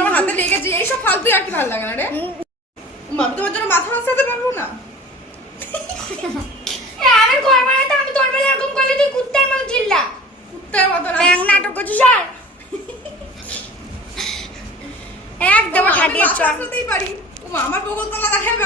আমার হাতে লেগেছে এইসব ফালতু আর কি ভালো লাগে না রে। আমি তোমার জন্য মাথা হাসাতে পারবো না। আমি করবো না তো, আমি তোর বেলা এরকম করলে তুই কুত্তার মতো চিল্লা। কুত্তার মতো নাটক করছিস আর এক দেবো ঠাটিয়ে চল। আমার বগল তলা দেখাবে।